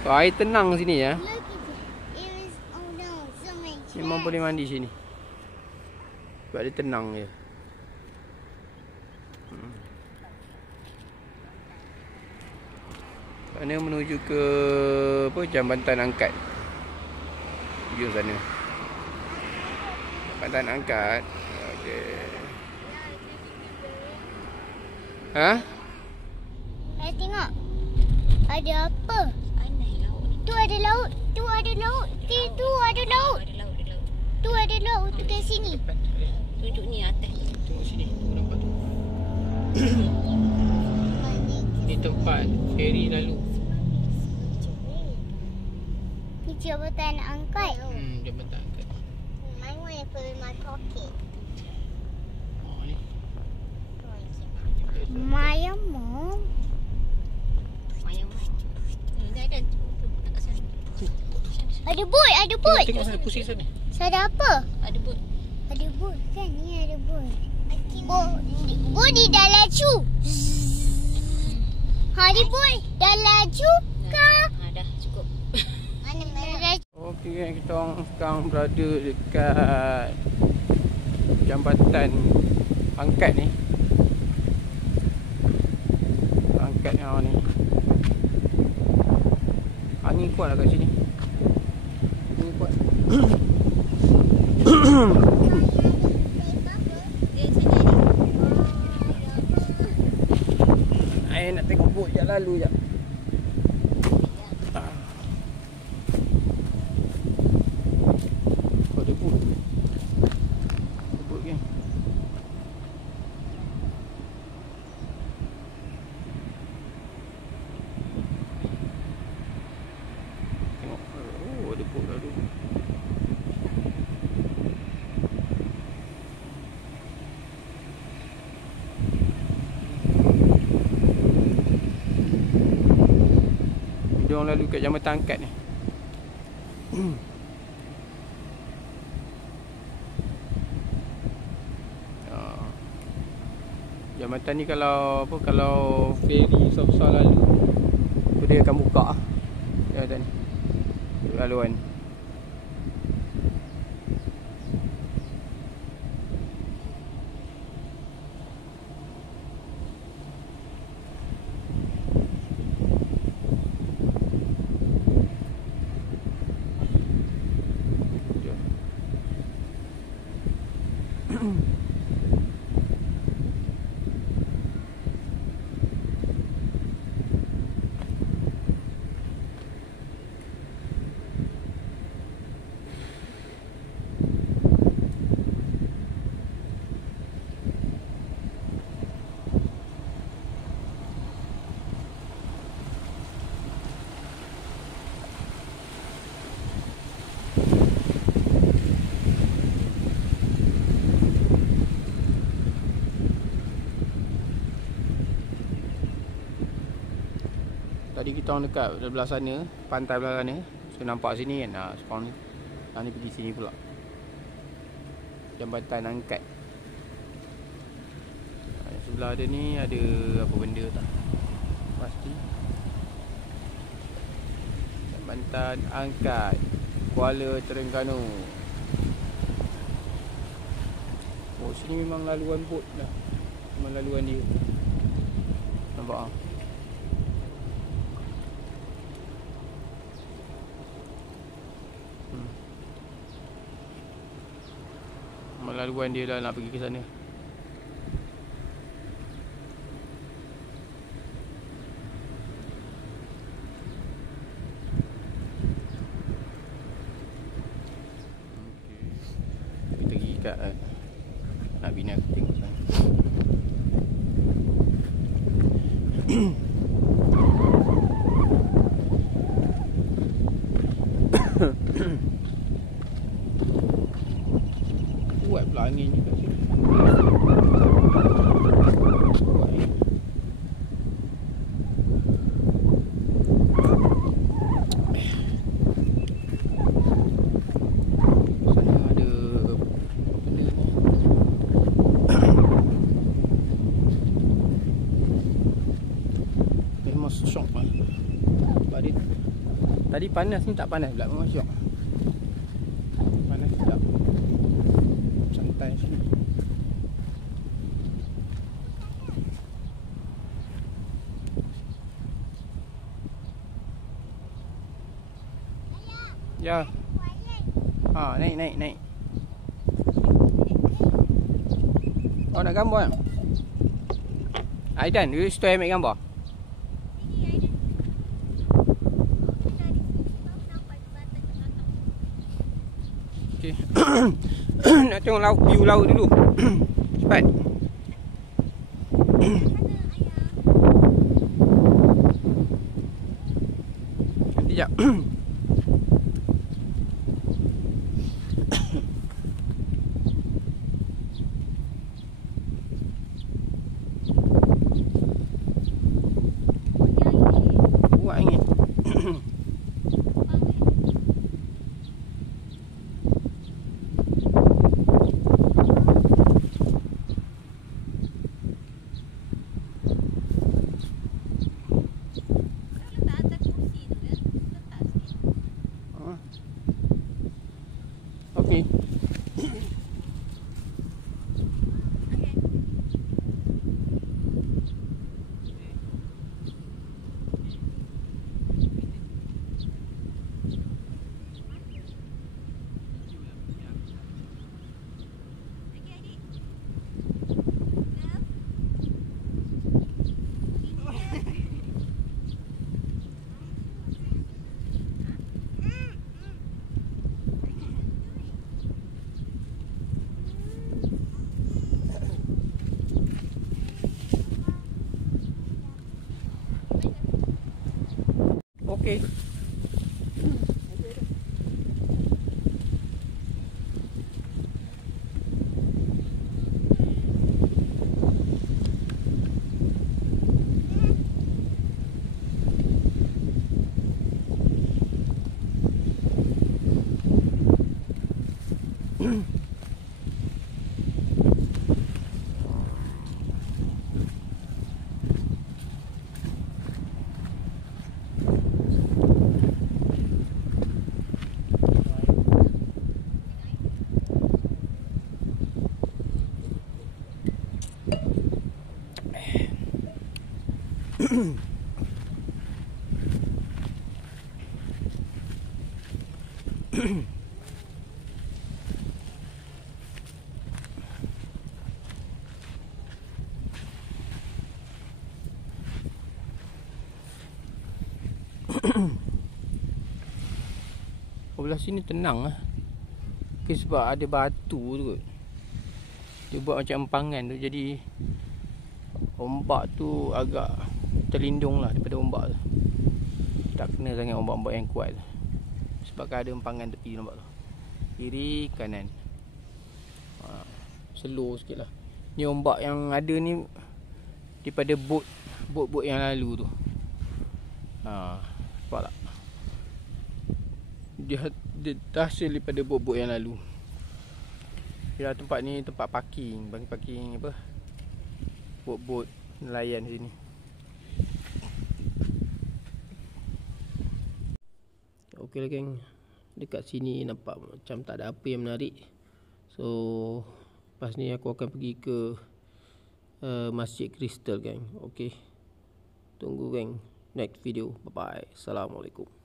Oh, air tenang sini ya. Look at it. It was, oh no, so many Memang trash. boleh mandi sini. Sebab dia tenang je. Sana menuju ke apa, Jambatan Angkat. Tuju sana. Jambatan Angkat. Okey. Ha? Saya tengok. Ada apa? Aneh laut ni. Tu ada laut. Tu ada laut. Tu ada laut. Ada laut, ada laut. Tu ada laut. Tu kat sini. Tunjuk ni atas. Tengok sini. Nampak tu. Ni tempat feri lalu. Ni jabatan angkat. Jambatan Angkat. I want to put in my pocket. Oh ni. My mom. Mayang. Dah ada. Tak kat sana. Ada bot. Ada bot. Tengok sana, pusing sana. Ada apa? Ada bot. Ada bot kan? Ni ada bot. Bot di dah laju. Hari bot dah laju ke? Dah cukup. Mana merah? Okey kan, kita orang sekarang berada dekat Jambatan Angkat ni. Angkat yang ni. Angin kuat lah kat sini. Angin kuat. Dia sana ni. Saya nak tengok bot je lalu je. Oh, ada bot. Ada bot kan. Tengok. Oh, ada bot lalu. Dia orang lalu kat Jambatan Angkat ni. Jambatan ni kalau apa, kalau feri besar-besar lalu, dia akan buka jambatan ni. Laluan. Tadi kita orang dekat belah sana, pantai belah sana. So nampak sini kan. Sekarang ni. Sekarang ni pergi sini pula. Jambatan Angkat. Sebelah dia ni ada apa benda tak? Pasti. Jambatan Angkat, Kuala Terengganu. Oh, sini memang laluan bot dah. Memang laluan dia. Nampak ah? Laluan dia lah nak pergi ke sana. Kita pergi kat nak bina, aku tengok sana. Kuat pula angin juga sini. Kuat ni. Sana ada apa benda ni. Memang shock lah. Sebab dia Tadi panas ni tak panas pula, memang syok. Panas tak. Santai sini. Ya. Ha, naik. Oh, nak gambar kan? Aidan, you stay ambil gambar. Okay. Nak tengok laut, view laut dulu. Cepat. Nanti jap. Kuat angin. Okey. Okey. Belah sini tenang lah. Okay, sebab ada batu tu kot. Dia buat macam empangan tu, jadi ombak tu agak terlindung lah daripada ombak tu. Tak kena sangat ombak-ombak yang kuat. Sebab kan ada empangan tepi, nampak tu. Kiri, kanan. Slow sikit lah. Ni ombak yang ada ni daripada bot yang lalu tu. Nampak tak? Dia hasil daripada bot yang lalu. Kira tempat ni tempat parking. Bagi parking apa? Bot nelayan sini. Okey lah geng. Dekat sini nampak macam tak ada apa yang menarik. So lepas ni aku akan pergi ke Masjid Kristal geng. Okey. Tunggu geng next video. Bye bye. Assalamualaikum.